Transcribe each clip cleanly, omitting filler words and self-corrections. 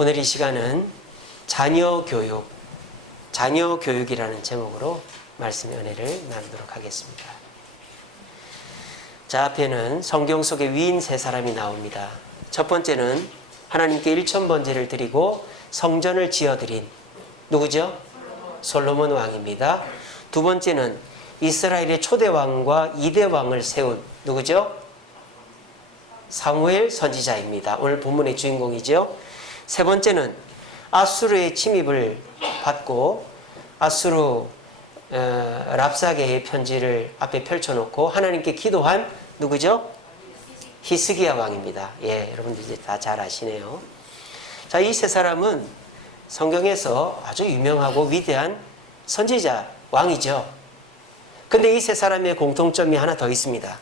오늘 이 시간은 자녀 교육이라는 제목으로 말씀의 은혜를 나누도록 하겠습니다. 자, 앞에는 성경 속에 위인 세 사람이 나옵니다. 첫 번째는 하나님께 일천번제를 드리고 성전을 지어드린 누구죠? 솔로몬 왕입니다. 두 번째는 이스라엘의 초대 왕과 2대 왕을 세운 누구죠? 사무엘 선지자입니다. 오늘 본문의 주인공이죠. 세 번째는 아수르의 침입을 받고 아수르 랍사게의 편지를 앞에 펼쳐놓고 하나님께 기도한 누구죠? 히스기야 왕입니다. 예, 여러분들 이제 다 잘 아시네요. 자, 이 세 사람은 성경에서 아주 유명하고 위대한 선지자 왕이죠. 근데 이 세 사람의 공통점이 하나 더 있습니다.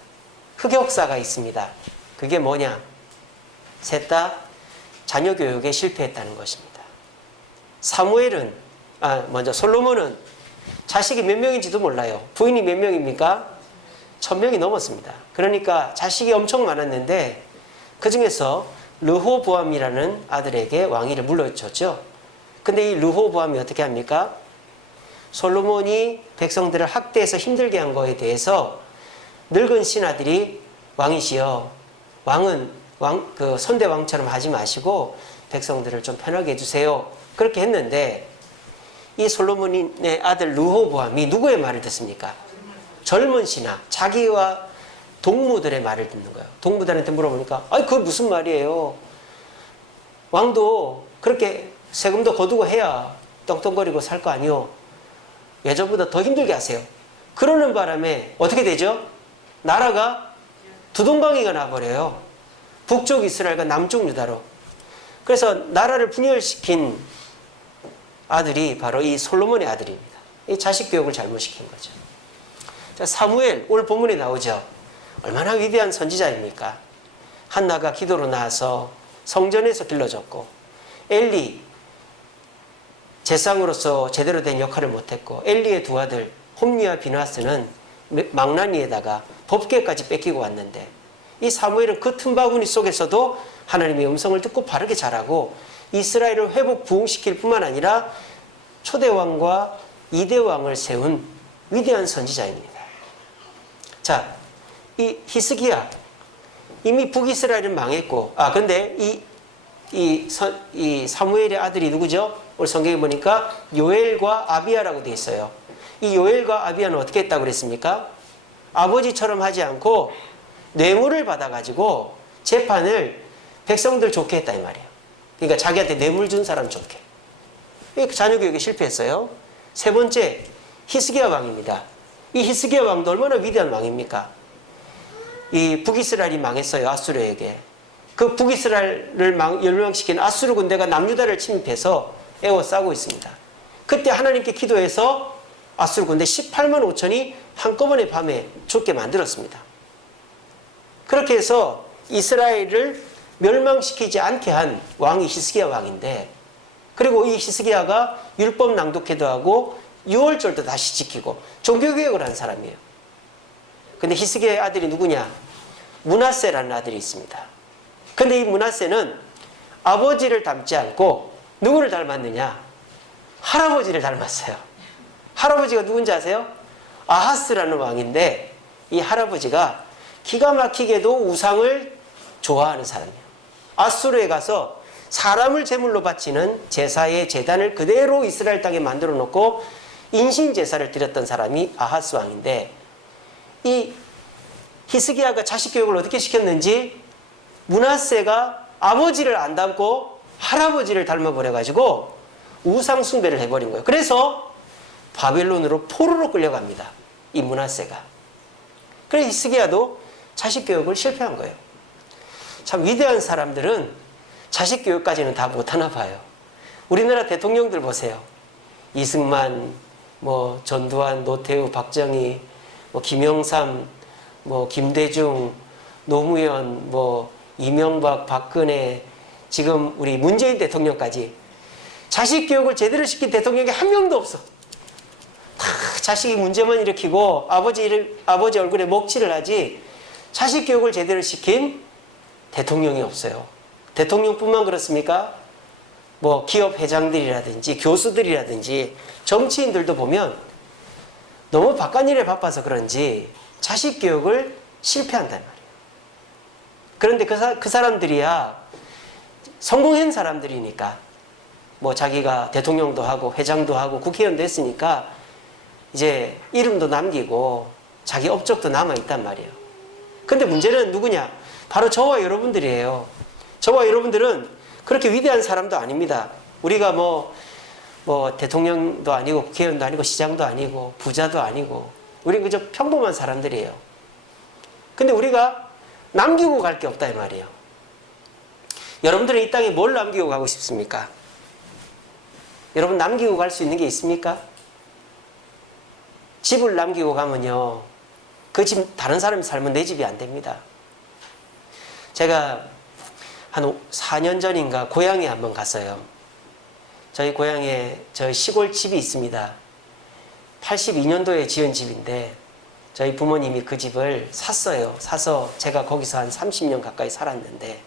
흑역사가 있습니다. 그게 뭐냐? 셋 다 자녀 교육에 실패했다는 것입니다. 먼저 솔로몬은 자식이 몇 명인지도 몰라요. 부인이 몇 명입니까? 1000명이 넘었습니다. 그러니까 자식이 엄청 많았는데 그 중에서 르호보암이라는 아들에게 왕위를 물려줬죠. 근데 이 르호보암이 어떻게 합니까? 솔로몬이 백성들을 학대해서 힘들게 한 거에 대해서 늙은 신하들이 왕이시여, 왕은 선대 왕처럼 하지 마시고 백성들을 좀 편하게 해주세요. 그렇게 했는데 이 솔로몬의 아들 르호보암이 누구의 말을 듣습니까? 젊은 신하, 자기와 동무들의 말을 듣는 거예요. 동무들한테 물어보니까 그건 무슨 말이에요? 왕도 그렇게 세금도 거두고 해야 떵떵거리고 살 거 아니요? 예전보다 더 힘들게 하세요. 그러는 바람에 어떻게 되죠? 나라가 두동강이가 나버려요. 북쪽 이스라엘과 남쪽 유다로. 그래서 나라를 분열시킨 아들이 바로 이 솔로몬의 아들입니다. 이 자식 교육을 잘못시킨 거죠. 자, 사무엘, 오늘 본문에 나오죠. 얼마나 위대한 선지자입니까? 한나가 기도로 나와서 성전에서 길러줬고, 엘리 제상으로서 제대로 된 역할을 못했고, 엘리의 두 아들 홈리와 비나스는 망나니에다가 법궤까지 뺏기고 왔는데, 이 사무엘은 그 틈바구니 속에서도 하나님의 음성을 듣고 바르게 자라고 이스라엘을 회복 부흥시킬 뿐만 아니라 초대왕과 2대 왕을 세운 위대한 선지자입니다. 자, 이 히스기야, 이미 북이스라엘은 망했고, 근데 이 사무엘의 아들이 누구죠? 오늘 성경에 보니까 요엘과 아비야라고 되어 있어요. 이 요엘과 아비야는 어떻게 했다고 그랬습니까? 아버지처럼 하지 않고 뇌물을 받아가지고 재판을 백성들 좋게 했다 이 말이에요. 그러니까 자기한테 뇌물 준 사람 좋게. 자녀 교육에 실패했어요. 세 번째, 히스기야 왕입니다. 이 히스기야 왕도 얼마나 위대한 왕입니까? 이 북이스라엘이 망했어요. 아수르에게. 그 북이스라엘을 멸망시킨 아수르 군대가 남유다를 침입해서 에워싸고 있습니다. 그때 하나님께 기도해서 아수르 군대 18만 5천이 한꺼번에 밤에 죽게 만들었습니다. 그렇게 해서 이스라엘을 멸망시키지 않게 한 왕이 히스기야 왕인데, 그리고 이 히스기야가 율법 낭독회도 하고 유월절도 다시 지키고 종교개혁을 한 사람이에요. 근데 히스기야의 아들이 누구냐? 므낫세라는 아들이 있습니다. 근데 이 므낫세는 아버지를 닮지 않고 누구를 닮았느냐? 할아버지를 닮았어요. 할아버지가 누군지 아세요? 아하스라는 왕인데, 이 할아버지가 기가 막히게도 우상을 좋아하는 사람이에요. 아수르에 가서 사람을 제물로 바치는 제사의 제단을 그대로 이스라엘 땅에 만들어 놓고 인신 제사를 드렸던 사람이 아하스 왕인데, 이 히스기야가 자식 교육을 어떻게 시켰는지 므낫세가 아버지를 안 닮고 할아버지를 닮아버려가지고 우상 숭배를 해버린 거예요. 그래서 바벨론으로 포로로 끌려갑니다. 이 므낫세가. 그래서 히스기야도 자식 교육을 실패한 거예요. 참 위대한 사람들은 자식 교육까지는 다 못하나 봐요. 우리나라 대통령들 보세요. 이승만, 전두환, 노태우, 박정희, 김영삼, 김대중, 노무현, 이명박, 박근혜, 지금 우리 문재인 대통령까지 자식 교육을 제대로 시킨 대통령이 한 명도 없어. 다 자식이 문제만 일으키고 아버지 얼굴에 먹칠을 하지 자식 교육을 제대로 시킨 대통령이 없어요. 대통령뿐만 그렇습니까? 뭐 기업 회장들이라든지 교수들이라든지 정치인들도 보면 너무 바깥일에 바빠서 그런지 자식 교육을 실패한단 말이에요. 그런데 그 사람들이야 성공한 사람들이니까 뭐 자기가 대통령도 하고 회장도 하고 국회의원도 했으니까 이제 이름도 남기고 자기 업적도 남아있단 말이에요. 근데 문제는 누구냐? 바로 저와 여러분들이에요. 저와 여러분들은 그렇게 위대한 사람도 아닙니다. 우리가 뭐 대통령도 아니고 국회의원도 아니고 시장도 아니고 부자도 아니고 우리 그저 평범한 사람들이에요. 근데 우리가 남기고 갈 게 없다 이 말이에요. 여러분들은 이 땅에 뭘 남기고 가고 싶습니까? 여러분 남기고 갈 수 있는 게 있습니까? 집을 남기고 가면요. 그 집 다른 사람이 살면 내 집이 안 됩니다. 제가 한 4년 전인가 고향에 한번 갔어요. 저희 고향에 저희 시골 집이 있습니다. 82년도에 지은 집인데 저희 부모님이 그 집을 샀어요. 사서 제가 거기서 한 30년 가까이 살았는데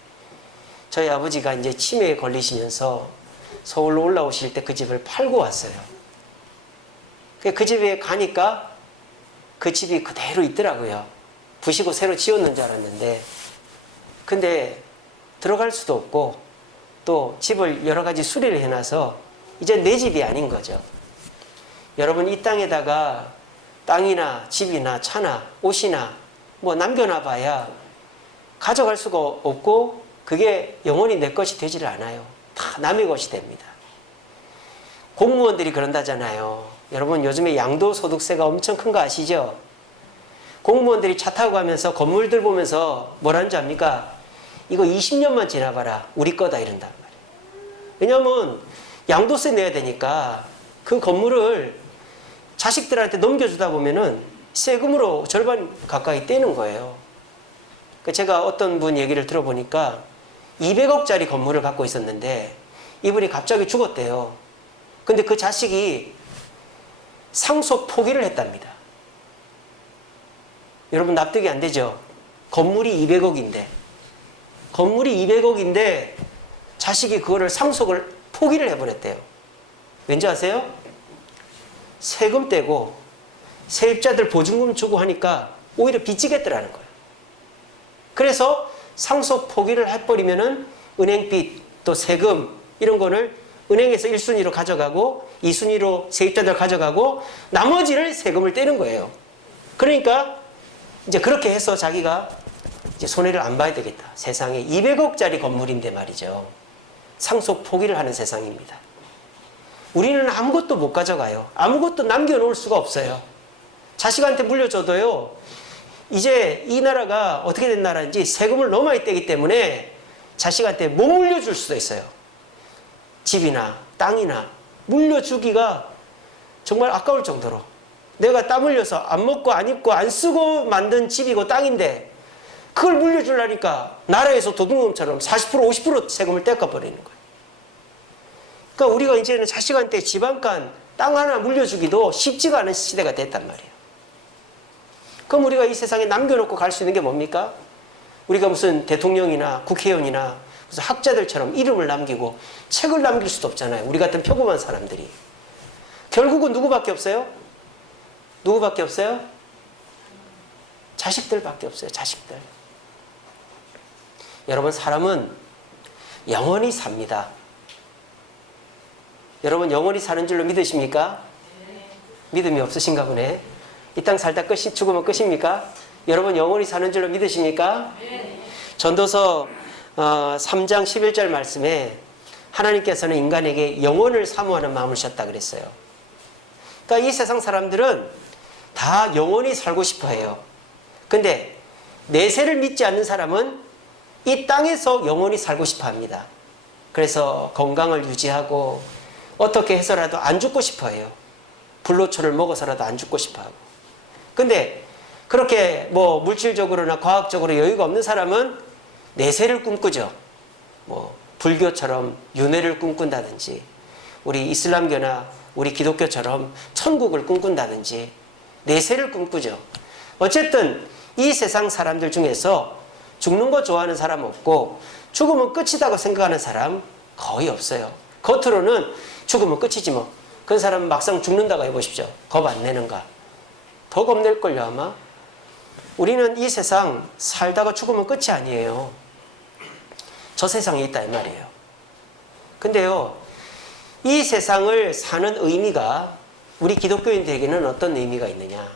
저희 아버지가 이제 치매에 걸리시면서 서울로 올라오실 때 그 집을 팔고 왔어요. 그 집에 가니까 그 집이 그대로 있더라고요. 부시고 새로 지었는 줄 알았는데 근데 들어갈 수도 없고 또 집을 여러 가지 수리를 해놔서 이제 내 집이 아닌 거죠. 여러분 이 땅에다가 땅이나 집이나 차나 옷이나 뭐 남겨놔 봐야 가져갈 수가 없고 그게 영원히 내 것이 되지를 않아요. 다 남의 것이 됩니다. 공무원들이 그런다잖아요. 여러분 요즘에 양도소득세가 엄청 큰 거 아시죠? 공무원들이 차 타고 가면서 건물들 보면서 뭐라는 줄 압니까? 이거 20년만 지나봐라. 우리 거다 이런단 말이에요. 왜냐하면 양도세 내야 되니까 그 건물을 자식들한테 넘겨주다 보면은 세금으로 절반 가까이 떼는 거예요. 제가 어떤 분 얘기를 들어보니까 200억짜리 건물을 갖고 있었는데 이분이 갑자기 죽었대요. 근데 그 자식이 상속 포기를 했답니다. 여러분 납득이 안 되죠? 건물이 200억인데 자식이 그거를 상속을 포기를 해버렸대요. 왠지 아세요? 세금 떼고 세입자들 보증금 주고 하니까 오히려 빚지겠더라는 거예요. 그래서 상속 포기를 해버리면은 은행빚 또 세금 이런 거를 은행에서 1순위로 가져가고 2순위로 세입자들 가져가고 나머지를 세금을 떼는 거예요. 그러니까 이제 그렇게 해서 자기가 이제 손해를 안 봐야 되겠다. 세상에 200억짜리 건물인데 말이죠. 상속 포기를 하는 세상입니다. 우리는 아무것도 못 가져가요. 아무것도 남겨놓을 수가 없어요. 자식한테 물려줘도요. 이제 이 나라가 어떻게 된 나라인지 세금을 너무 많이 떼기 때문에 자식한테 못 물려줄 수도 있어요. 집이나 땅이나 물려주기가 정말 아까울 정도로 내가 땀 흘려서 안 먹고 안 입고 안 쓰고 만든 집이고 땅인데 그걸 물려주려니까 나라에서 도둑놈처럼 40% 50% 세금을 떼어버리는 거예요. 그러니까 우리가 이제는 자식한테 집 한 칸, 땅 하나 물려주기도 쉽지가 않은 시대가 됐단 말이에요. 그럼 우리가 이 세상에 남겨놓고 갈 수 있는 게 뭡니까? 우리가 무슨 대통령이나 국회의원이나 무슨 학자들처럼 이름을 남기고 책을 남길 수도 없잖아요. 우리 같은 평범한 사람들이. 결국은 누구밖에 없어요? 누구밖에 없어요? 자식들밖에 없어요. 자식들. 여러분 사람은 영원히 삽니다. 여러분 영원히 사는 줄로 믿으십니까? 믿음이 없으신가 보네. 이 땅 살다 죽으면 끝입니까? 여러분 영원히 사는 줄로 믿으십니까? 전도서 3장 11절 말씀에 하나님께서는 인간에게 영혼을 사모하는 마음을 주셨다 그랬어요. 그러니까 이 세상 사람들은 다 영원히 살고 싶어 해요. 근데 내세를 믿지 않는 사람은 이 땅에서 영원히 살고 싶어 합니다. 그래서 건강을 유지하고 어떻게 해서라도 안 죽고 싶어 해요. 불로초를 먹어서라도 안 죽고 싶어 하고. 근데 그렇게 뭐 물질적으로나 과학적으로 여유가 없는 사람은 내세를 꿈꾸죠. 뭐 불교처럼 윤회를 꿈꾼다든지 우리 이슬람교나 우리 기독교처럼 천국을 꿈꾼다든지 내세를 꿈꾸죠. 어쨌든 이 세상 사람들 중에서 죽는 거 좋아하는 사람 없고 죽으면 끝이라고 생각하는 사람 거의 없어요. 겉으로는 죽으면 끝이지 뭐. 그 사람 막상 죽는다고 해보십시오. 겁 안 내는가? 더 겁낼걸요 아마. 우리는 이 세상 살다가 죽으면 끝이 아니에요. 저 세상에 있다 이 말이에요. 근데요, 이 세상을 사는 의미가 우리 기독교인들에게는 어떤 의미가 있느냐?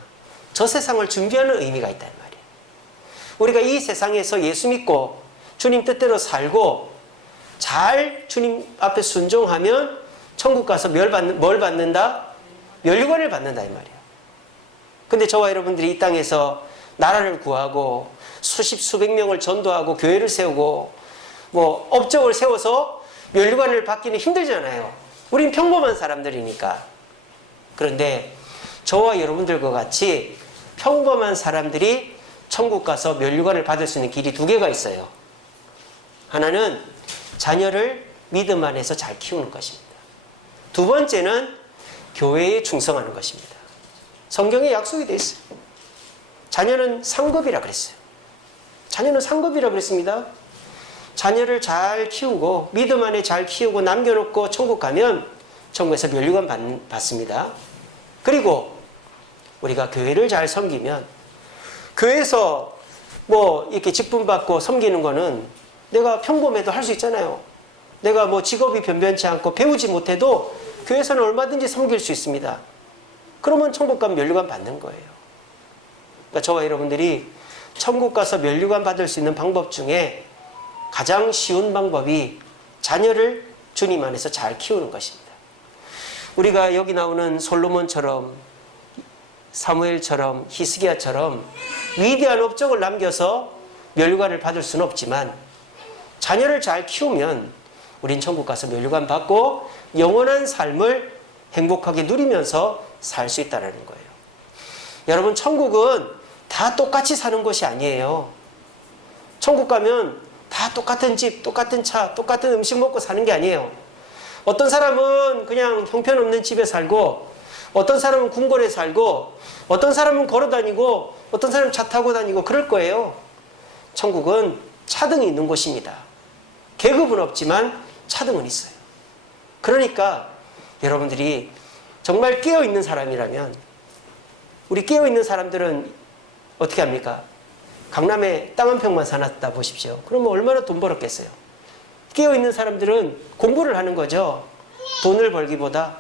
저 세상을 준비하는 의미가 있다 이 말이에요. 우리가 이 세상에서 예수 믿고 주님 뜻대로 살고 잘 주님 앞에 순종하면 천국 가서 뭘 받는다? 멸류관을 받는다 이 말이에요. 근데 저와 여러분들이 이 땅에서 나라를 구하고 수백 명을 전도하고 교회를 세우고 뭐 업적을 세워서 멸류관을 받기는 힘들잖아요. 우린 평범한 사람들이니까. 그런데 저와 여러분들과 같이 평범한 사람들이 천국 가서 멸류관을 받을 수 있는 길이 두 개가 있어요. 하나는 자녀를 믿음 안에서 잘 키우는 것입니다. 두 번째는 교회에 충성하는 것입니다. 성경에 약속이 되어 있어요. 자녀는 상급이라 그랬어요. 자녀는 상급이라 그랬습니다. 자녀를 잘 키우고 믿음 안에 잘 키우고 남겨놓고 천국 가면 천국에서 멸류관 받습니다. 그리고 우리가 교회를 잘 섬기면 교회에서 뭐 이렇게 직분 받고 섬기는 거는 내가 평범해도 할 수 있잖아요. 내가 뭐 직업이 변변치 않고 배우지 못해도 교회에서는 얼마든지 섬길 수 있습니다. 그러면 천국 가면 멸류관 받는 거예요. 그러니까 저와 여러분들이 천국 가서 멸류관 받을 수 있는 방법 중에 가장 쉬운 방법이 자녀를 주님 안에서 잘 키우는 것입니다. 우리가 여기 나오는 솔로몬처럼 사무엘처럼 히스기야처럼 위대한 업적을 남겨서 멸류관을 받을 수는 없지만 자녀를 잘 키우면 우린 천국 가서 멸류관 받고 영원한 삶을 행복하게 누리면서 살 수 있다는 거예요. 여러분, 천국은 다 똑같이 사는 곳이 아니에요. 천국 가면 다 똑같은 집, 똑같은 차, 똑같은 음식 먹고 사는 게 아니에요. 어떤 사람은 그냥 형편없는 집에 살고, 어떤 사람은 궁궐에 살고, 어떤 사람은 걸어 다니고, 어떤 사람은 차 타고 다니고 그럴 거예요. 천국은 차등이 있는 곳입니다. 계급은 없지만 차등은 있어요. 그러니까 여러분들이 정말 깨어있는 사람이라면, 우리 깨어있는 사람들은 어떻게 합니까? 강남에 땅 한 평만 사놨다 보십시오. 그러면 얼마나 돈 벌었겠어요? 깨어있는 사람들은 공부를 하는 거죠. 돈을 벌기보다.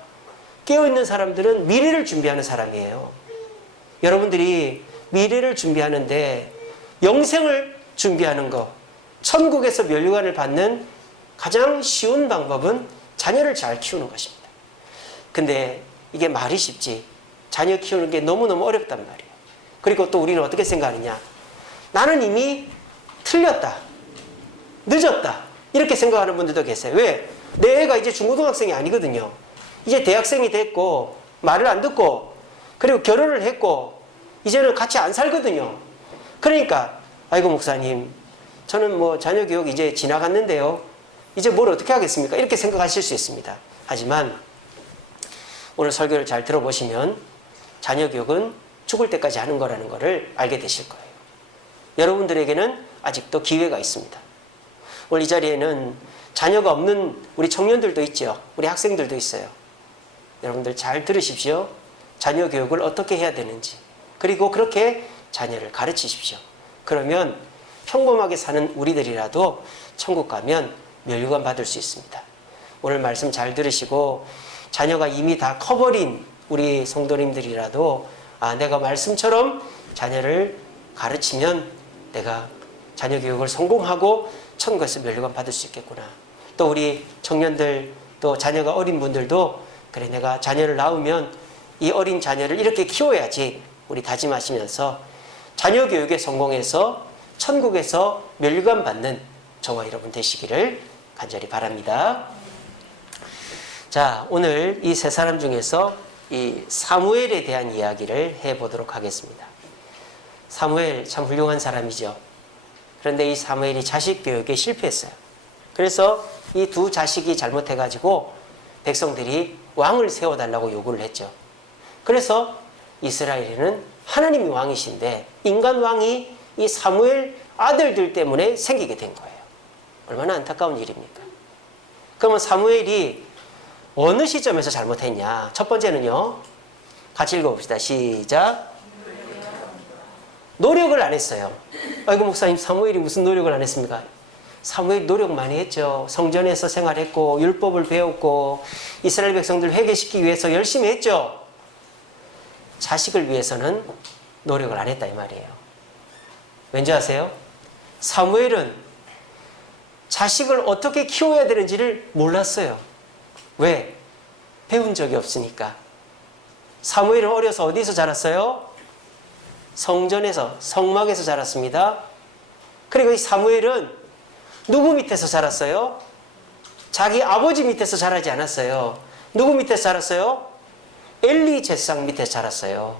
깨어있는 사람들은 미래를 준비하는 사람이에요. 여러분들이 미래를 준비하는데 영생을 준비하는 것, 천국에서 멸류관을 받는 가장 쉬운 방법은 자녀를 잘 키우는 것입니다. 근데 이게 말이 쉽지 자녀 키우는 게 너무너무 어렵단 말이에요. 그리고 또 우리는 어떻게 생각하느냐? 나는 이미 틀렸다, 늦었다, 이렇게 생각하는 분들도 계세요. 왜? 내 애가 이제 중고등학생이 아니거든요. 이제 대학생이 됐고 말을 안 듣고 그리고 결혼을 했고 이제는 같이 안 살거든요. 그러니까 아이고 목사님, 저는 뭐 자녀 교육 이제 지나갔는데요, 이제 뭘 어떻게 하겠습니까? 이렇게 생각하실 수 있습니다. 하지만 오늘 설교를 잘 들어보시면 자녀 교육은 죽을 때까지 하는 거라는 것을 알게 되실 거예요. 여러분들에게는 아직도 기회가 있습니다. 오늘 이 자리에는 자녀가 없는 우리 청년들도 있죠. 우리 학생들도 있어요. 여러분들 잘 들으십시오. 자녀 교육을 어떻게 해야 되는지, 그리고 그렇게 자녀를 가르치십시오. 그러면 평범하게 사는 우리들이라도 천국 가면 멸류관 받을 수 있습니다. 오늘 말씀 잘 들으시고 자녀가 이미 다 커버린 우리 성도님들이라도 내가 말씀처럼 자녀를 가르치면 내가 자녀 교육을 성공하고 천국에서 멸류관 받을 수 있겠구나. 또 우리 청년들, 또 자녀가 어린 분들도 그래, 내가 자녀를 낳으면 이 어린 자녀를 이렇게 키워야지, 우리 다짐하시면서 자녀 교육에 성공해서 천국에서 멸류관 받는 저와 여러분 되시기를 간절히 바랍니다. 자, 오늘 이 세 사람 중에서 이 사무엘에 대한 이야기를 해보도록 하겠습니다. 사무엘 참 훌륭한 사람이죠. 그런데 이 사무엘이 자식 교육에 실패했어요. 그래서 이 두 자식이 잘못해가지고 백성들이 왕을 세워달라고 요구를 했죠. 그래서 이스라엘에는 하나님이 왕이신데 인간 왕이 이 사무엘 아들들 때문에 생기게 된 거예요. 얼마나 안타까운 일입니까? 그러면 사무엘이 어느 시점에서 잘못했냐? 첫 번째는요. 같이 읽어봅시다. 시작. 노력을 안 했어요. 아이고 목사님, 사무엘이 무슨 노력을 안 했습니까? 사무엘이 노력 많이 했죠. 성전에서 생활했고 율법을 배웠고 이스라엘 백성들 회개시키기 위해서 열심히 했죠. 자식을 위해서는 노력을 안 했다 이 말이에요. 왠지 아세요? 사무엘은 자식을 어떻게 키워야 되는지를 몰랐어요. 왜? 배운 적이 없으니까. 사무엘은 어려서 어디서 자랐어요? 성전에서, 성막에서 자랐습니다. 그리고 이 사무엘은 누구 밑에서 자랐어요? 자기 아버지 밑에서 자라지 않았어요. 누구 밑에서 자랐어요? 엘리 제사장 밑에서 자랐어요.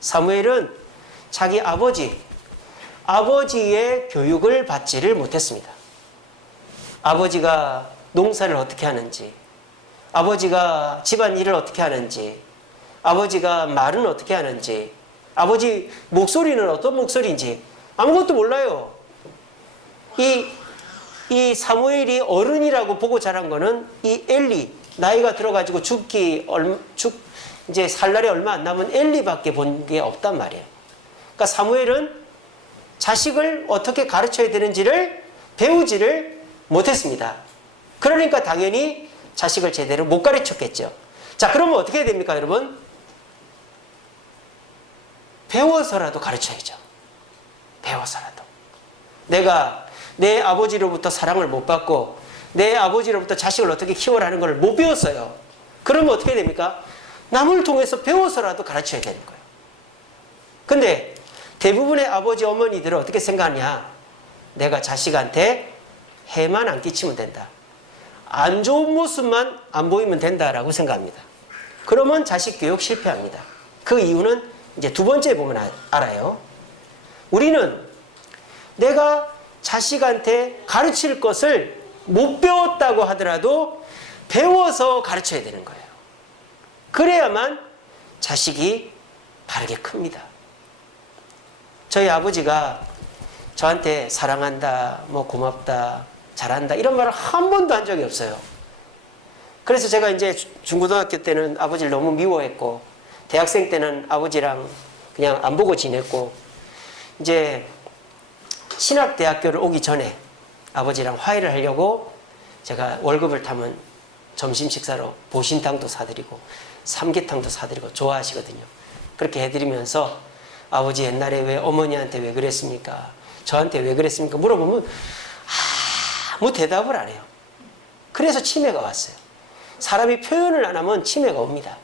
사무엘은 자기 아버지의 교육을 받지를 못했습니다. 아버지가 농사를 어떻게 하는지, 아버지가 집안일을 어떻게 하는지, 아버지가 말은 어떻게 하는지, 아버지 목소리는 어떤 목소리인지 아무것도 몰라요. 이 사무엘이 어른이라고 보고 자란 거는 이 엘리, 나이가 들어가지고 이제 살 날이 얼마 안 남은 엘리밖에 본 게 없단 말이에요. 그러니까 사무엘은 자식을 어떻게 가르쳐야 되는지를 배우지를 못했습니다. 그러니까 당연히 자식을 제대로 못 가르쳤겠죠. 자, 그러면 어떻게 해야 됩니까, 여러분? 배워서라도 가르쳐야죠. 배워서라도. 내가 내 아버지로부터 사랑을 못 받고 내 아버지로부터 자식을 어떻게 키워라는 걸 못 배웠어요. 그러면 어떻게 됩니까? 남을 통해서 배워서라도 가르쳐야 되는 거예요. 근데 대부분의 아버지, 어머니들은 어떻게 생각하냐? 내가 자식한테 해만 안 끼치면 된다. 안 좋은 모습만 안 보이면 된다라고 생각합니다. 그러면 자식 교육 실패합니다. 그 이유는 이제 두 번째 보면 알아요. 우리는 내가 자식한테 가르칠 것을 못 배웠다고 하더라도 배워서 가르쳐야 되는 거예요. 그래야만 자식이 바르게 큽니다. 저희 아버지가 저한테 사랑한다, 뭐 고맙다, 잘한다 이런 말을 한 번도 한 적이 없어요. 그래서 제가 이제 중고등학교 때는 아버지를 너무 미워했고 대학생 때는 아버지랑 그냥 안 보고 지냈고 이제 신학대학교를 오기 전에 아버지랑 화해를 하려고 제가 월급을 타면 점심 식사로 보신탕도 사드리고 삼계탕도 사드리고 좋아하시거든요. 그렇게 해드리면서 아버지 옛날에 왜 어머니한테 왜 그랬습니까? 저한테 왜 그랬습니까? 물어보면 아무 대답을 안 해요. 그래서 치매가 왔어요. 사람이 표현을 안 하면 치매가 옵니다.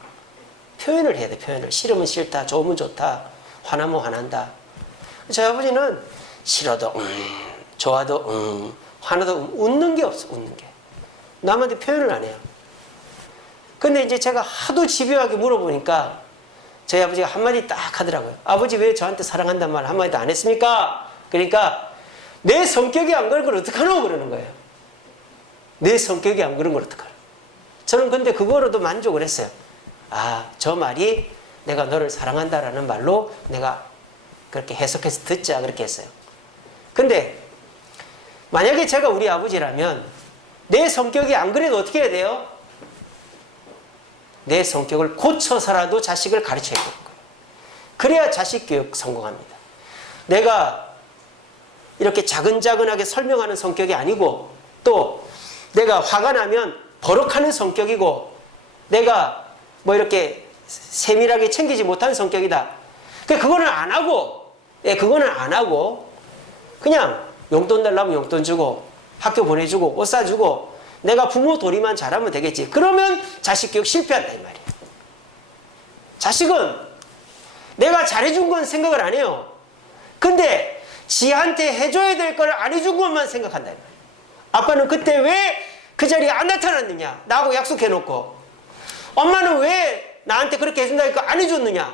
표현을 해야 돼, 표현을. 싫으면 싫다, 좋으면 좋다, 화나면 화난다. 저희 아버지는 싫어도 좋아도 화나도 웃는 게 없어, 웃는 게. 남한테 표현을 안 해요. 근데 이제 제가 하도 집요하게 물어보니까 저희 아버지가 한마디 딱 하더라고요. 아버지 왜 저한테 사랑한다는 말 한마디도 안 했습니까? 그러니까 내 성격이 안 그런 걸 어떡하노? 그러는 거예요. 내 성격이 안 그런 걸 어떡하노? 저는 근데 그거로도 만족을 했어요. 아, 저 말이 내가 너를 사랑한다라는 말로 내가 그렇게 해석해서 듣자 그렇게 했어요. 근데 만약에 제가 우리 아버지라면 내 성격이 안 그래도 어떻게 해야 돼요? 내 성격을 고쳐서라도 자식을 가르쳐야 되는 거예요. 그래야 자식 교육 성공합니다. 내가 이렇게 자근자근하게 설명하는 성격이 아니고 또 내가 화가 나면 버럭하는 성격이고 내가 뭐 이렇게 세밀하게 챙기지 못하는 성격이다. 그거는 안 하고, 그거는 안 하고 그냥 용돈 달라면 용돈 주고 학교 보내주고 옷 사주고 내가 부모 도리만 잘하면 되겠지. 그러면 자식 교육 실패한다 이 말이에요. 자식은 내가 잘해준 건 생각을 안 해요. 근데 지한테 해줘야 될 걸 안 해준 것만 생각한다 이 말이에요. 아빠는 그때 왜 그 자리에 안 나타났느냐? 나하고 약속해놓고. 엄마는 왜 나한테 그렇게 해준다니까 안 해줬느냐?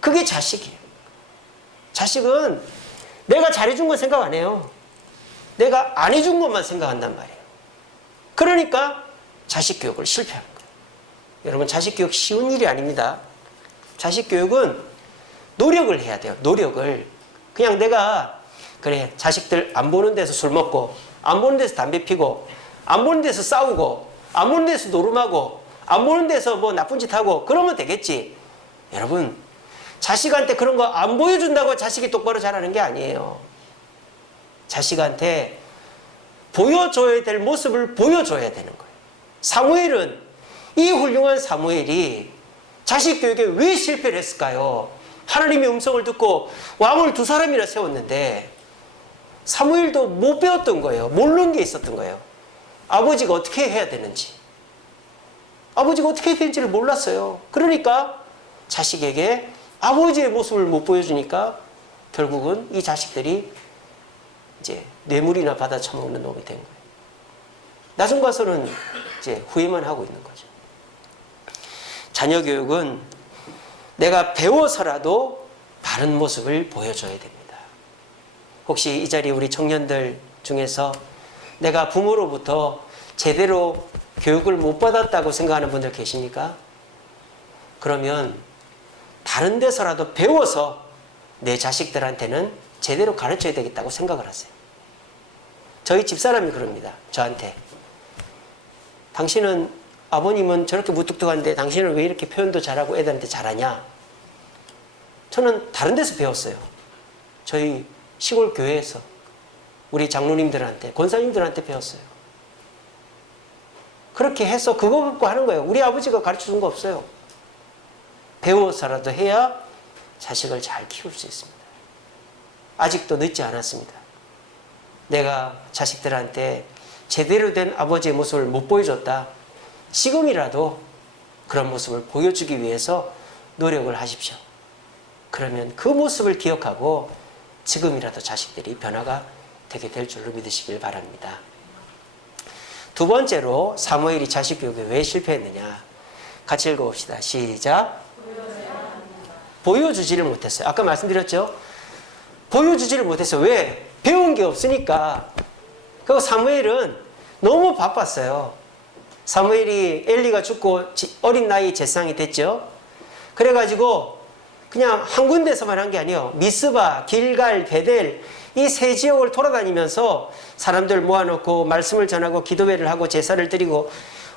그게 자식이에요. 자식은 내가 잘해준 건 생각 안 해요. 내가 안 해준 것만 생각한단 말이에요. 그러니까 자식 교육을 실패하는 거예요. 여러분, 자식 교육 쉬운 일이 아닙니다. 자식 교육은 노력을 해야 돼요. 노력을. 그냥 내가 그래 자식들 안 보는 데서 술 먹고 안 보는 데서 담배 피고 안 보는 데서 싸우고 안 보는 데서 노름하고 안 보는 데서 뭐 나쁜 짓 하고 그러면 되겠지. 여러분, 자식한테 그런 거 안 보여준다고 자식이 똑바로 자라는 게 아니에요. 자식한테 보여줘야 될 모습을 보여줘야 되는 거예요. 사무엘은, 이 훌륭한 사무엘이 자식 교육에 왜 실패를 했을까요? 하나님의 음성을 듣고 왕을 2사람이나 세웠는데 사무엘도 못 배웠던 거예요. 모르는 게 있었던 거예요. 아버지가 어떻게 해야 되는지, 아버지가 어떻게 해야 되는지를 몰랐어요. 그러니까 자식에게 아버지의 모습을 못 보여주니까 결국은 이 자식들이 이제 뇌물이나 받아 처먹는 놈이 된 거예요. 나중 가서는 이제 후회만 하고 있는 거죠. 자녀 교육은 내가 배워서라도 바른 모습을 보여줘야 됩니다. 혹시 이 자리 우리 청년들 중에서 내가 부모로부터 제대로 교육을 못 받았다고 생각하는 분들 계십니까? 그러면 다른 데서라도 배워서 내 자식들한테는 제대로 가르쳐야 되겠다고 생각을 하세요. 저희 집사람이 그럽니다. 저한테. 당신은, 아버님은 저렇게 무뚝뚝한데 당신은 왜 이렇게 표현도 잘하고 애들한테 잘하냐? 저는 다른 데서 배웠어요. 저희 시골 교회에서 우리 장로님들한테, 권사님들한테 배웠어요. 그렇게 해서 그거 갖고 하는 거예요. 우리 아버지가 가르쳐준 거 없어요. 배워서라도 해야 자식을 잘 키울 수 있습니다. 아직도 늦지 않았습니다. 내가 자식들한테 제대로 된 아버지의 모습을 못 보여줬다. 지금이라도 그런 모습을 보여주기 위해서 노력을 하십시오. 그러면 그 모습을 기억하고 지금이라도 자식들이 변화가 되게 될 줄로 믿으시길 바랍니다. 두 번째로 사무엘이 자식 교육에 왜 실패했느냐. 같이 읽어봅시다. 시작. 보여주지를 못했어요. 아까 말씀드렸죠? 보여주지를 못했어요. 왜? 배운 게 없으니까. 그리고 사무엘은 너무 바빴어요. 사무엘이 엘리가 죽고 어린 나이 제사장이 됐죠. 그래가지고 그냥 한 군데서만 한 게 아니에요. 미스바, 길갈, 베델 이 세 지역을 돌아다니면서 사람들 모아놓고 말씀을 전하고 기도회를 하고 제사를 드리고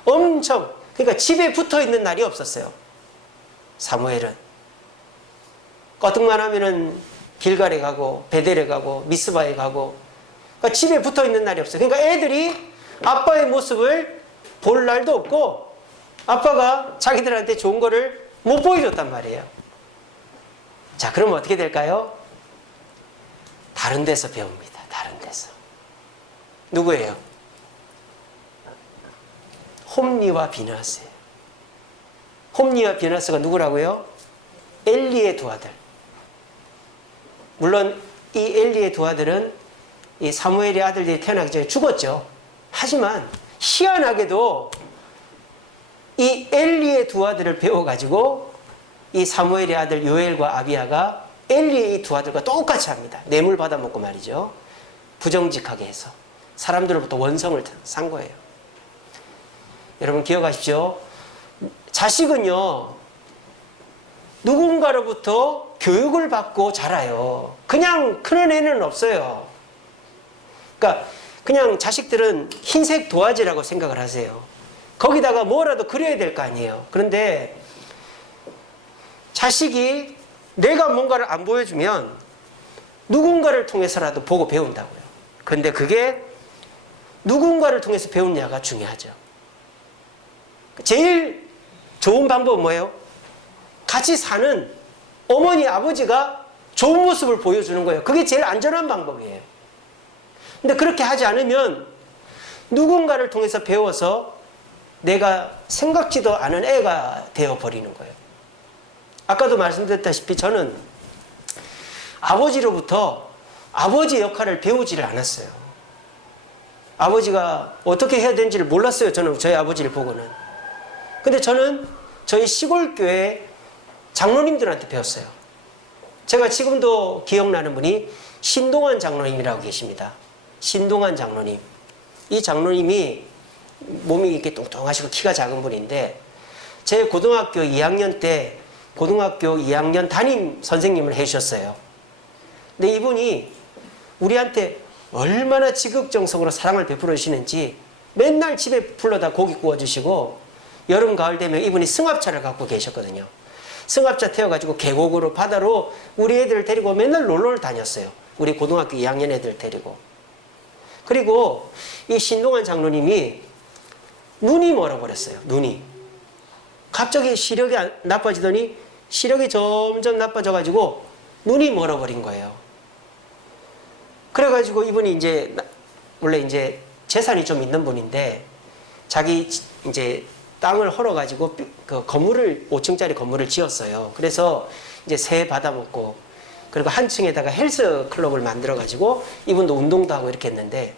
엄청, 그러니까 집에 붙어있는 날이 없었어요. 사무엘은. 껐등만 하면은 길갈에 가고 베델에 가고 미스바에 가고, 그러니까 집에 붙어있는 날이 없어요. 그러니까 애들이 아빠의 모습을 볼 날도 없고 아빠가 자기들한테 좋은 거를 못 보여줬단 말이에요. 자, 그러면 어떻게 될까요? 다른 데서 배웁니다. 다른 데서. 누구예요? 홈리와 비나스예요. 홈리와 비나스가 누구라고요? 엘리의 두 아들. 물론 이 엘리의 두 아들은 이 사무엘의 아들들이 태어나기 전에 죽었죠. 하지만 희한하게도 이 엘리의 두 아들을 배워가지고 이 사무엘의 아들 요엘과 아비야가 엘리의 이 두 아들과 똑같이 합니다. 뇌물 받아먹고 말이죠. 부정직하게 해서 사람들로부터 원성을 산 거예요. 여러분 기억하십시오. 자식은요, 누군가로부터 교육을 받고 자라요. 그냥 크는 애는 없어요. 그러니까 그냥 자식들은 흰색 도화지라고 생각을 하세요. 거기다가 뭐라도 그려야 될 거 아니에요. 그런데 자식이 내가 뭔가를 안 보여주면 누군가를 통해서라도 보고 배운다고요. 그런데 그게 누군가를 통해서 배우냐가 중요하죠. 제일 좋은 방법은 뭐예요? 같이 사는 어머니, 아버지가 좋은 모습을 보여주는 거예요. 그게 제일 안전한 방법이에요. 근데 그렇게 하지 않으면 누군가를 통해서 배워서 내가 생각지도 않은 애가 되어버리는 거예요. 아까도 말씀드렸다시피 저는 아버지로부터 아버지 역할을 배우지를 않았어요. 아버지가 어떻게 해야 되는지를 몰랐어요. 저는 저희 아버지를 보고는. 근데 저는 저희 시골교회 장로님들한테 배웠어요. 제가 지금도 기억나는 분이 신동환 장로님이라고 계십니다. 신동환 장로님. 이 장로님이 몸이 이렇게 뚱뚱하시고 키가 작은 분인데 제 고등학교 2학년 때 고등학교 2학년 담임 선생님을 해주셨어요. 근데 이분이 우리한테 얼마나 지극정성으로 사랑을 베풀어 주시는지 맨날 집에 불러다 고기 구워주시고 여름 가을 되면 이분이 승합차를 갖고 계셨거든요. 승합차 태워가지고 계곡으로 바다로 우리 애들을 데리고 맨날 놀러를 다녔어요. 우리 고등학교 2학년 애들 데리고. 그리고 이 신동환 장로님이 눈이 멀어버렸어요. 눈이. 갑자기 시력이 나빠지더니 시력이 점점 나빠져가지고 눈이 멀어버린 거예요. 그래가지고 이분이 이제 원래 이제 재산이 좀 있는 분인데 자기 이제 땅을 헐어가지고 그 건물을 5층짜리 건물을 지었어요. 그래서 이제 새 받아먹고 그리고 한 층에다가 헬스 클럽을 만들어가지고 이분도 운동도 하고 이렇게 했는데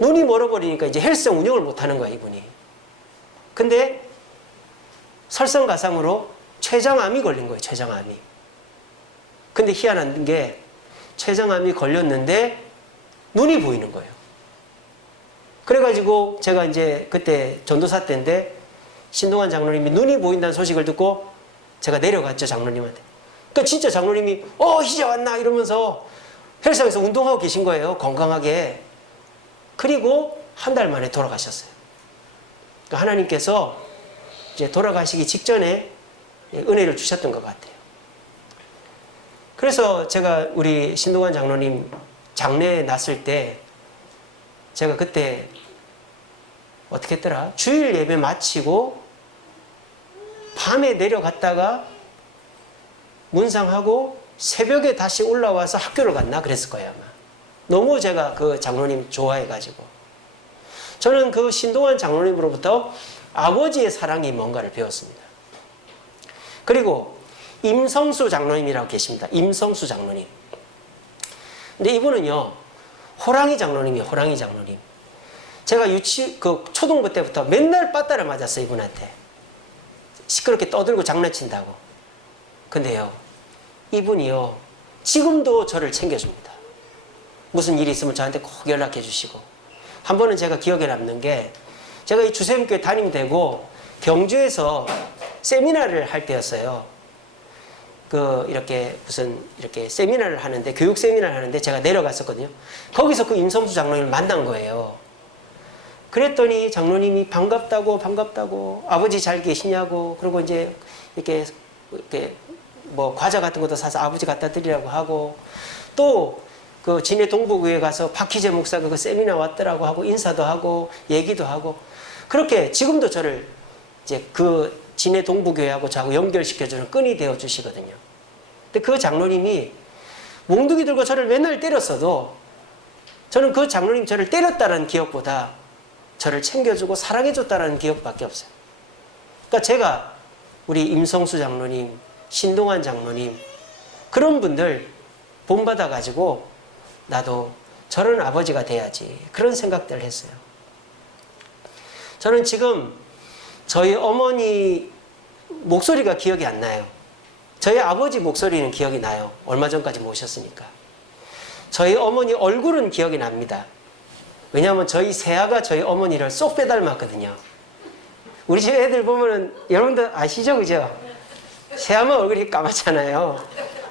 눈이 멀어버리니까 이제 헬스장 운영을 못하는 거야 이분이. 근데 설상가상으로 췌장암이 걸린 거예요. 췌장암이. 근데 희한한 게 췌장암이 걸렸는데 눈이 보이는 거예요. 그래가지고 제가 이제 그때 전도사 때인데 신동환 장로님이 눈이 보인다는 소식을 듣고 제가 내려갔죠. 장로님한테. 그러니까 진짜 장로님이 이제 왔나 이러면서 헬스장에서 운동하고 계신 거예요. 건강하게. 그리고 한 달 만에 돌아가셨어요. 그러니까 하나님께서 이제 돌아가시기 직전에 은혜를 주셨던 것 같아요. 그래서 제가 우리 신동환 장로님 장례에 났을 때 제가 그때 어떻게 했더라? 주일 예배 마치고 밤에 내려갔다가 문상하고 새벽에 다시 올라와서 학교를 갔나 그랬을 거예요 아마. 너무 제가 그 장로님 좋아해가지고 저는 그 신동환 장로님으로부터 아버지의 사랑이 뭔가를 배웠습니다. 그리고 임성수 장로님이라고 계십니다. 임성수 장로님. 근데 이분은요 호랑이 장로님이에요. 호랑이 장로님. 제가 초등부 때부터 맨날 빠따를 맞았어요 이분한테. 시끄럽게 떠들고 장난친다고. 근데요 이분이요 지금도 저를 챙겨줍니다. 무슨 일이 있으면 저한테 꼭 연락해 주시고. 한 번은 제가 기억에 남는 게 제가 이 주세임교회 담임되고 경주에서 세미나를 할 때였어요. 이렇게 세미나를 하는데, 교육 세미나를 하는데 제가 내려갔었거든요. 거기서 그 임성수 장로님을 만난 거예요. 그랬더니 장로님이 반갑다고, 아버지 잘 계시냐고, 그리고 이제 이렇게 뭐 과자 같은 것도 사서 아버지 갖다 드리라고 하고, 또 그 진해 동북교회 가서 박희재 목사가 그 세미나 왔더라고 하고 인사도 하고 얘기도 하고, 그렇게 지금도 저를 이제 그 진해 동북교회하고 저하고 연결시켜주는 끈이 되어 주시거든요. 근데 그 장로님이 몽둥이 들고 저를 맨날 때렸어도 저는 그 장로님 저를 때렸다는 기억보다 저를 챙겨주고 사랑해줬다는 기억밖에 없어요. 그러니까 제가 우리 임성수 장로님, 신동환 장로님 그런 분들 본받아가지고 나도 저런 아버지가 돼야지 그런 생각들을 했어요. 저는 지금 저희 어머니 목소리가 기억이 안 나요. 저희 아버지 목소리는 기억이 나요. 얼마 전까지 모셨으니까. 저희 어머니 얼굴은 기억이 납니다. 왜냐하면 저희 새아가 저희 어머니를 쏙 빼닮았거든요. 우리 집 애들 보면은 여러분들 아시죠? 그죠? 새아만 얼굴이 까맣잖아요.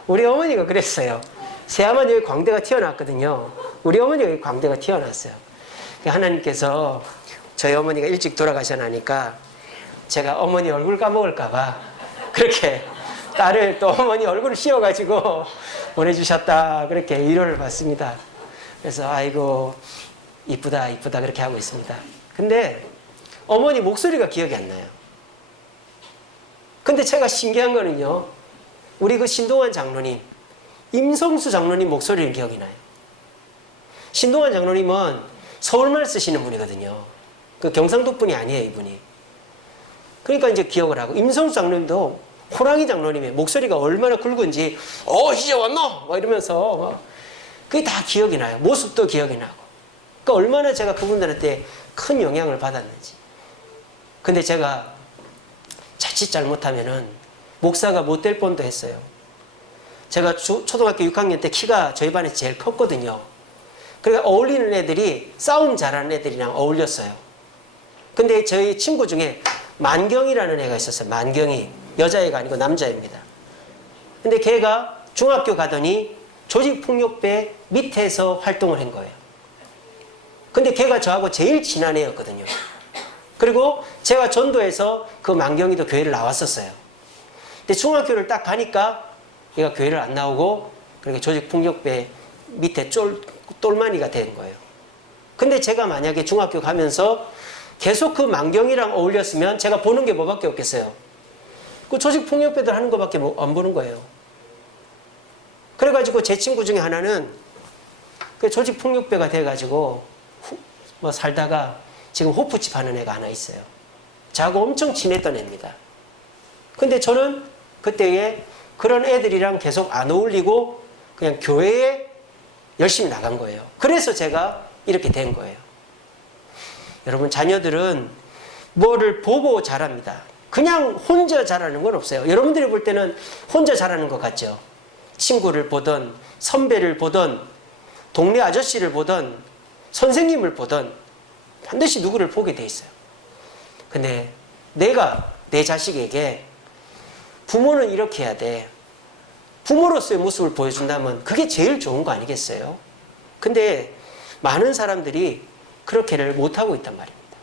우리 어머니가 그랬어요. 새아만 여기 광대가 튀어나왔거든요. 우리 어머니가 여기 광대가 튀어나왔어요. 하나님께서 저희 어머니가 일찍 돌아가셔 나니까 제가 어머니 얼굴 까먹을까봐 그렇게 딸을 또 어머니 얼굴을 씌워가지고 보내주셨다. 그렇게 위로를 받습니다. 그래서 아이고 이쁘다 그렇게 하고 있습니다. 근데 어머니 목소리가 기억이 안 나요. 근데 제가 신기한 거는요, 우리 그 신동환 장로님, 임성수 장로님 목소리는 기억이 나요. 신동환 장로님은 서울말 쓰시는 분이거든요. 그 경상도 분이 아니에요, 이분이. 그러니까 이제 기억을 하고, 임성수 장로님도 호랑이 장로님의 목소리가 얼마나 굵은지, 이제 왔노? 막 이러면서, 그게 다 기억이 나요. 모습도 기억이 나고. 그러니까 얼마나 제가 그분들한테 큰 영향을 받았는지. 근데 제가 자칫 잘못하면은 목사가 못 될 뻔도 했어요. 제가 초등학교 6학년 때 키가 저희 반에서 제일 컸거든요. 그러니까 어울리는 애들이 싸움 잘하는 애들이랑 어울렸어요. 근데 저희 친구 중에 만경이라는 애가 있었어요. 만경이. 여자애가 아니고 남자애입니다. 근데 걔가 중학교 가더니 조직폭력배 밑에서 활동을 한 거예요. 근데 걔가 저하고 제일 친한 애였거든요. 그리고 제가 전도해서 그 만경이도 교회를 나왔었어요. 근데 중학교를 딱 가니까 얘가 교회를 안 나오고 그렇게 조직폭력배 밑에 똘마니가 된 거예요. 근데 제가 만약에 중학교 가면서 계속 그 만경이랑 어울렸으면 제가 보는 게 뭐밖에 없겠어요. 그 조직폭력배들 하는 거밖에 안 보는 거예요. 그래가지고 제 친구 중에 하나는 그 조직폭력배가 돼가지고 뭐 살다가 지금 호프집 하는 애가 하나 있어요. 저하고 엄청 친했던 애입니다. 근데 저는 그때에 그런 애들이랑 계속 안 어울리고 그냥 교회에 열심히 나간 거예요. 그래서 제가 이렇게 된 거예요. 여러분, 자녀들은 뭐를 보고 자랍니다. 그냥 혼자 자라는 건 없어요. 여러분들이 볼 때는 혼자 자라는 것 같죠? 친구를 보던, 선배를 보던, 동네 아저씨를 보던, 선생님을 보던 반드시 누구를 보게 돼 있어요. 근데 내가 내 자식에게 부모는 이렇게 해야 돼. 부모로서의 모습을 보여준다면 그게 제일 좋은 거 아니겠어요? 근데 많은 사람들이 그렇게를 못하고 있단 말입니다.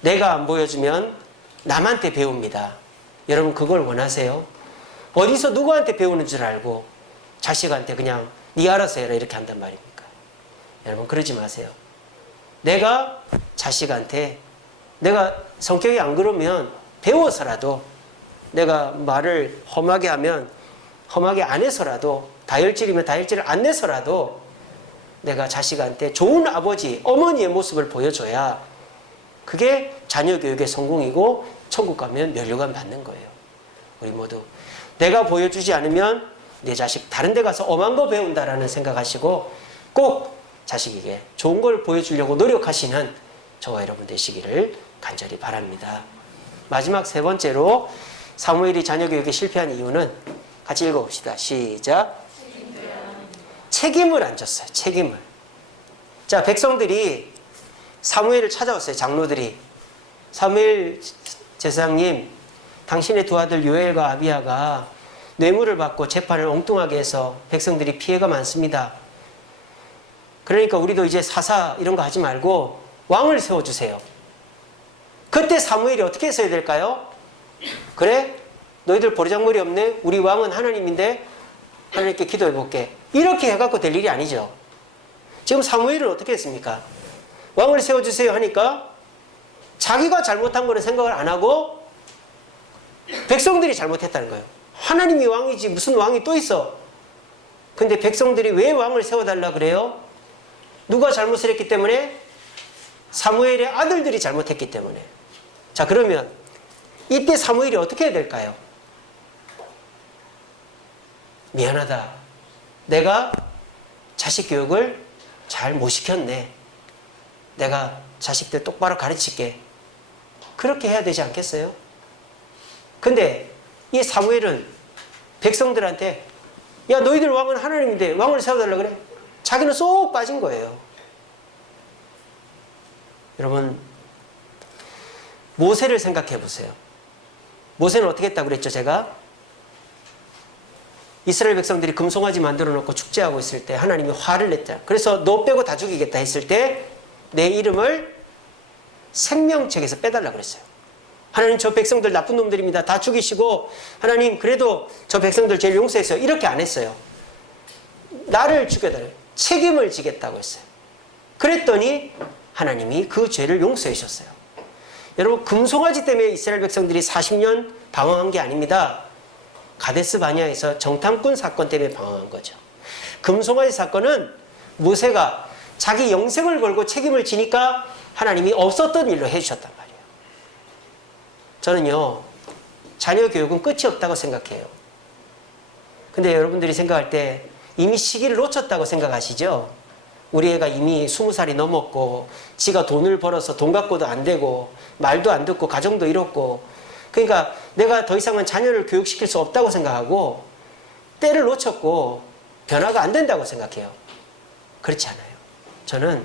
내가 안 보여주면 남한테 배웁니다. 여러분, 그걸 원하세요? 어디서 누구한테 배우는 줄 알고 자식한테 그냥 네 알아서 해라 이렇게 한단 말입니까? 여러분, 그러지 마세요. 내가 자식한테 내가 성격이 안 그러면 배워서라도, 내가 말을 험하게 하면 험하게 안 해서라도, 다혈질이면 다혈질을 안 내서라도 내가 자식한테 좋은 아버지, 어머니의 모습을 보여줘야 그게 자녀 교육의 성공이고 천국 가면 면류관 받는 거예요. 우리 모두 내가 보여주지 않으면 내 자식 다른 데 가서 엄한 거 배운다라는 생각하시고 꼭 자식에게 좋은 걸 보여주려고 노력하시는 저와 여러분 되시기를 간절히 바랍니다. 마지막 세 번째로 사무엘이 자녀 교육에 실패한 이유는 같이 읽어봅시다. 시작. 책임을 안 졌어요. 책임을. 자, 백성들이 사무엘을 찾아왔어요. 장로들이. 사무엘 제사장님, 당신의 두 아들 요엘과 아비야가 뇌물을 받고 재판을 엉뚱하게 해서 백성들이 피해가 많습니다. 그러니까 우리도 이제 사사 이런 거 하지 말고 왕을 세워주세요. 그때 사무엘이 어떻게 했어야 될까요? 그래? 너희들 버르장머리 없네? 우리 왕은 하나님인데 하나님께 기도해 볼게. 이렇게 해갖고 될 일이 아니죠. 지금 사무엘은 어떻게 했습니까? 왕을 세워주세요 하니까 자기가 잘못한 거는 생각을 안 하고 백성들이 잘못했다는 거예요. 하나님이 왕이지 무슨 왕이 또 있어. 근데 백성들이 왜 왕을 세워달라 그래요? 누가 잘못을 했기 때문에? 사무엘의 아들들이 잘못했기 때문에. 자, 그러면 이때 사무엘이 어떻게 해야 될까요? 미안하다. 내가 자식 교육을 잘 못 시켰네. 내가 자식들 똑바로 가르칠게. 그렇게 해야 되지 않겠어요? 근데 이 사무엘은 백성들한테 야, 너희들 왕은 하나님인데 왕을 세워달라 그래? 자기는 쏙 빠진 거예요. 여러분, 모세를 생각해 보세요. 모세는 어떻게 했다고 그랬죠, 제가? 이스라엘 백성들이 금송아지 만들어 놓고 축제하고 있을 때 하나님이 화를 냈잖아. 그래서 너 빼고 다 죽이겠다 했을 때 내 이름을 생명책에서 빼달라고 그랬어요. 하나님, 저 백성들 나쁜 놈들입니다. 다 죽이시고 하나님 그래도 저 백성들 제일 용서했어요. 이렇게 안 했어요. 나를 죽여달라고, 책임을 지겠다고 했어요. 그랬더니 하나님이 그 죄를 용서해 주셨어요. 여러분, 금송아지 때문에 이스라엘 백성들이 40년 방황한 게 아닙니다. 가데스 바냐에서 정탐꾼 사건 때문에 방황한 거죠. 금송아지 사건은 모세가 자기 영생을 걸고 책임을 지니까 하나님이 없었던 일로 해주셨단 말이에요. 저는요, 자녀 교육은 끝이 없다고 생각해요. 근데 여러분들이 생각할 때 이미 시기를 놓쳤다고 생각하시죠? 우리 애가 이미 20살이 넘었고 지가 돈을 벌어서 돈 갖고도 안 되고 말도 안 듣고 가정도 이뤘고, 그러니까 내가 더 이상은 자녀를 교육시킬 수 없다고 생각하고 때를 놓쳤고 변화가 안 된다고 생각해요. 그렇지 않아요. 저는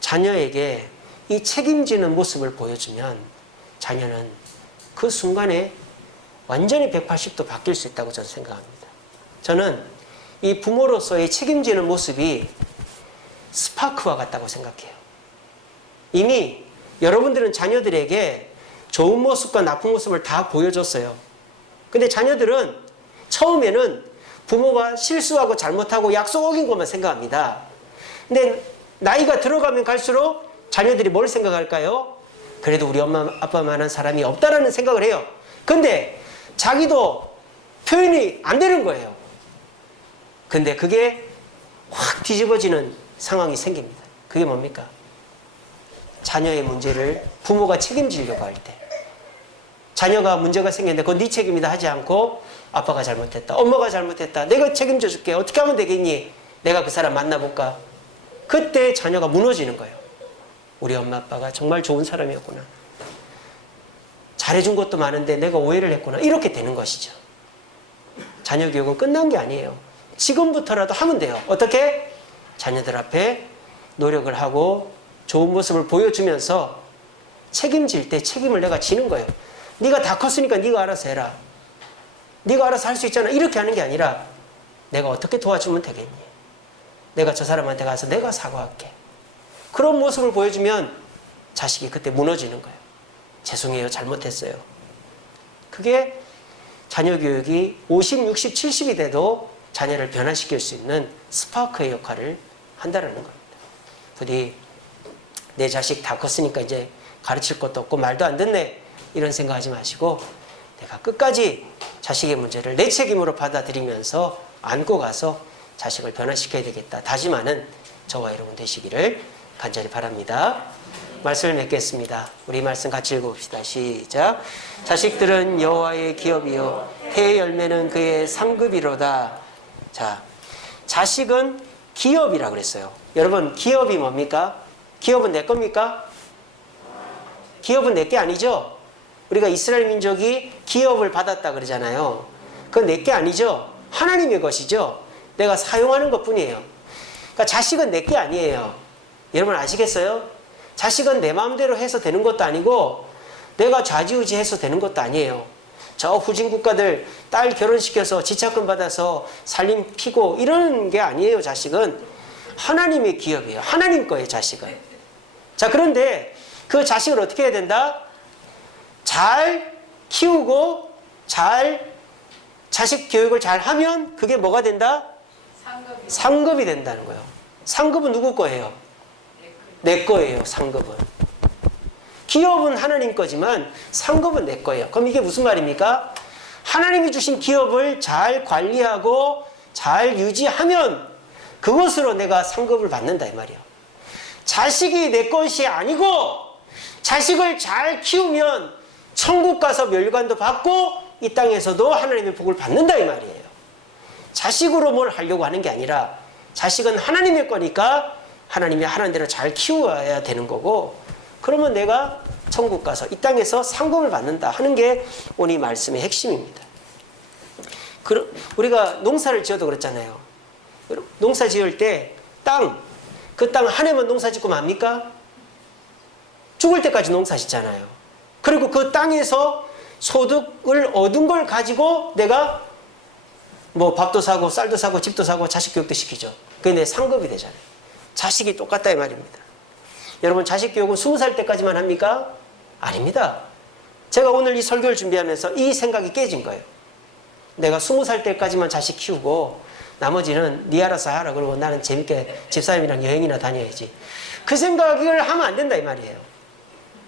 자녀에게 이 책임지는 모습을 보여주면 자녀는 그 순간에 완전히 180도 바뀔 수 있다고 저는 생각합니다. 저는 이 부모로서의 책임지는 모습이 스파크와 같다고 생각해요. 이미 여러분들은 자녀들에게 좋은 모습과 나쁜 모습을 다 보여줬어요. 근데 자녀들은 처음에는 부모가 실수하고 잘못하고 약속 어긴 것만 생각합니다. 근데 나이가 들어가면 갈수록 자녀들이 뭘 생각할까요? 그래도 우리 엄마 아빠만한 사람이 없다라는 생각을 해요. 근데 자기도 표현이 안 되는 거예요. 근데 그게 확 뒤집어지는 상황이 생깁니다. 그게 뭡니까? 자녀의 문제를 부모가 책임지려고 할 때, 자녀가 문제가 생겼는데 그건 네 책임이다 하지 않고 아빠가 잘못했다, 엄마가 잘못했다, 내가 책임져 줄게, 어떻게 하면 되겠니? 내가 그 사람 만나볼까? 그때 자녀가 무너지는 거예요. 우리 엄마 아빠가 정말 좋은 사람이었구나, 잘해준 것도 많은데 내가 오해를 했구나, 이렇게 되는 것이죠. 자녀 교육은 끝난 게 아니에요. 지금부터라도 하면 돼요. 어떻게? 자녀들 앞에 노력을 하고 좋은 모습을 보여주면서 책임질 때 책임을 내가 지는 거예요. 네가 다 컸으니까 네가 알아서 해라, 네가 알아서 할 수 있잖아, 이렇게 하는 게 아니라 내가 어떻게 도와주면 되겠니? 내가 저 사람한테 가서 내가 사과할게. 그런 모습을 보여주면 자식이 그때 무너지는 거예요. 죄송해요, 잘못했어요. 그게 자녀 교육이 50, 60, 70이 돼도 자녀를 변화시킬 수 있는 스파크의 역할을 한다는 겁니다. 부디 내 자식 다 컸으니까 이제 가르칠 것도 없고 말도 안 듣네, 이런 생각하지 마시고 내가 끝까지 자식의 문제를 내 책임으로 받아들이면서 안고 가서 자식을 변화시켜야 되겠다 다짐하는 저와 여러분 되시기를 간절히 바랍니다. 말씀을 맺겠습니다. 우리 말씀 같이 읽어봅시다. 시작. 자식들은 여호와의 기업이요 해의 열매는 그의 상급이로다. 자, 자식은 기업이라 그랬어요. 여러분, 기업이 뭡니까? 기업은 내 겁니까? 기업은 내 게 아니죠. 우리가 이스라엘 민족이 기업을 받았다 그러잖아요. 그건 내 게 아니죠. 하나님의 것이죠. 내가 사용하는 것뿐이에요. 그러니까 자식은 내 게 아니에요. 여러분 아시겠어요? 자식은 내 마음대로 해서 되는 것도 아니고 내가 좌지우지해서 되는 것도 아니에요. 저 후진 국가들 딸 결혼시켜서 지차금 받아서 살림 피고 이러는 게 아니에요. 자식은 하나님의 기업이에요. 하나님 거예요, 자식은. 자, 그런데 그 자식을 어떻게 해야 된다? 잘 키우고 잘 자식 교육을 잘 하면 그게 뭐가 된다? 상급이 된다는 거예요. 상급은 누구 거예요? 내 거예요. 상급은. 기업은 하나님 거지만 상급은 내 거예요. 그럼 이게 무슨 말입니까? 하나님이 주신 기업을 잘 관리하고 잘 유지하면 그것으로 내가 상급을 받는다 이 말이에요. 자식이 내 것이 아니고 자식을 잘 키우면 천국 가서 멸관도 받고 이 땅에서도 하나님의 복을 받는다 이 말이에요. 자식으로 뭘 하려고 하는 게 아니라 자식은 하나님의 거니까 하나님이 하나님 대로 잘 키워야 되는 거고, 그러면 내가 천국 가서 이 땅에서 상급을 받는다 하는 게 오늘 이 말씀의 핵심입니다. 우리가 농사를 지어도 그렇잖아요. 농사 지을 때 그 땅 한 해만 농사 짓고 맙니까? 죽을 때까지 농사 짓잖아요. 그리고 그 땅에서 소득을 얻은 걸 가지고 내가 뭐 밥도 사고 쌀도 사고 집도 사고 자식 교육도 시키죠. 그게 내 상급이 되잖아요. 자식이 똑같다 이 말입니다. 여러분, 자식 교육은 20살 때까지만 합니까? 아닙니다. 제가 오늘 이 설교를 준비하면서 이 생각이 깨진 거예요. 내가 20살 때까지만 자식 키우고 나머지는 네 알아서 하라, 그러고 나는 재밌게 집사님이랑 여행이나 다녀야지. 그 생각을 하면 안 된다 이 말이에요.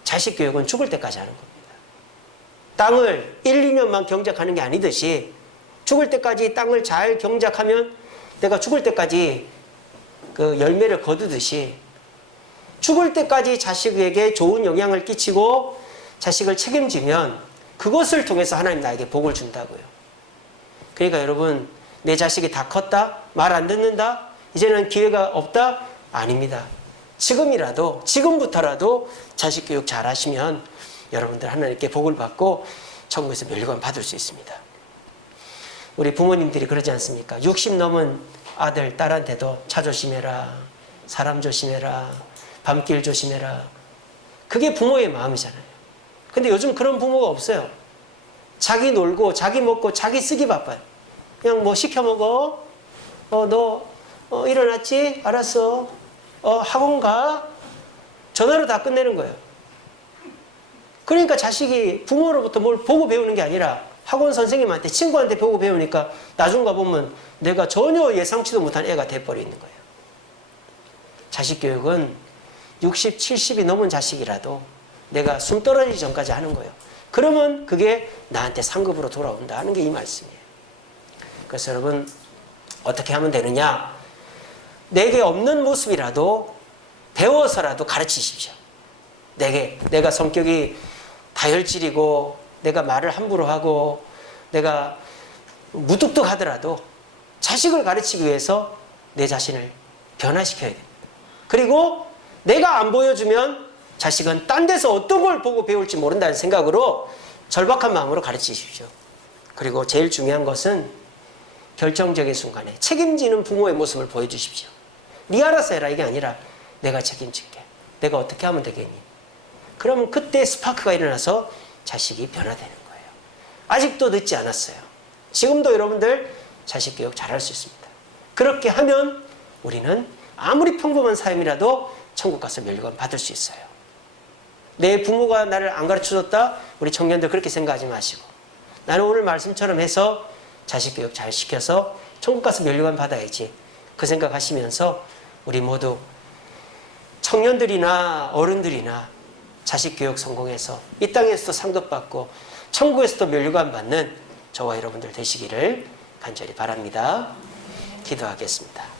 자식 교육은 죽을 때까지 하는 겁니다. 땅을 1, 2년만 경작하는 게 아니듯이 죽을 때까지 땅을 잘 경작하면 내가 죽을 때까지 그 열매를 거두듯이 죽을 때까지 자식에게 좋은 영향을 끼치고 자식을 책임지면 그것을 통해서 하나님 나에게 복을 준다고요. 그러니까 여러분, 내 자식이 다 컸다? 말 안 듣는다? 이제는 기회가 없다? 아닙니다. 지금부터라도 자식 교육 잘 하시면 여러분들 하나님께 복을 받고 천국에서 멸관 받을 수 있습니다. 우리 부모님들이 그러지 않습니까? 60 넘은 아들, 딸한테도 차 조심해라, 사람 조심해라, 밤길 조심해라. 그게 부모의 마음이잖아요. 근데 요즘 그런 부모가 없어요. 자기 놀고 자기 먹고 자기 쓰기 바빠요. 그냥 뭐 시켜 먹어. 너 일어났지? 알았어. 학원 가? 전화로 다 끝내는 거예요. 그러니까 자식이 부모로부터 뭘 보고 배우는 게 아니라 학원 선생님한테, 친구한테 보고 배우니까 나중 가보면 내가 전혀 예상치도 못한 애가 돼버리는 거예요. 자식 교육은 60, 70이 넘은 자식이라도 내가 숨 떨어지기 전까지 하는 거예요. 그러면 그게 나한테 상급으로 돌아온다 하는 게 이 말씀이에요. 그래서 여러분 어떻게 하면 되느냐? 내게 없는 모습이라도 배워서라도 가르치십시오. 내가 성격이 다혈질이고 내가 말을 함부로 하고 내가 무뚝뚝하더라도 자식을 가르치기 위해서 내 자신을 변화시켜야 됩니다. 그리고 내가 안 보여주면 자식은 딴 데서 어떤 걸 보고 배울지 모른다는 생각으로 절박한 마음으로 가르치십시오. 그리고 제일 중요한 것은 결정적인 순간에 책임지는 부모의 모습을 보여주십시오. 네 알아서 해라 이게 아니라 내가 책임질게. 내가 어떻게 하면 되겠니? 그러면 그때 스파크가 일어나서 자식이 변화되는 거예요. 아직도 늦지 않았어요. 지금도 여러분들 자식 교육 잘할 수 있습니다. 그렇게 하면 우리는 아무리 평범한 삶이라도 천국 가서 면류관 받을 수 있어요. 내 부모가 나를 안 가르쳐줬다? 우리 청년들 그렇게 생각하지 마시고 나는 오늘 말씀처럼 해서 자식 교육 잘 시켜서 천국 가서 면류관 받아야지. 그 생각하시면서 우리 모두 청년들이나 어른들이나 자식 교육 성공해서 이 땅에서도 상급받고 천국에서도 면류관 받는 저와 여러분들 되시기를 간절히 바랍니다. 기도하겠습니다.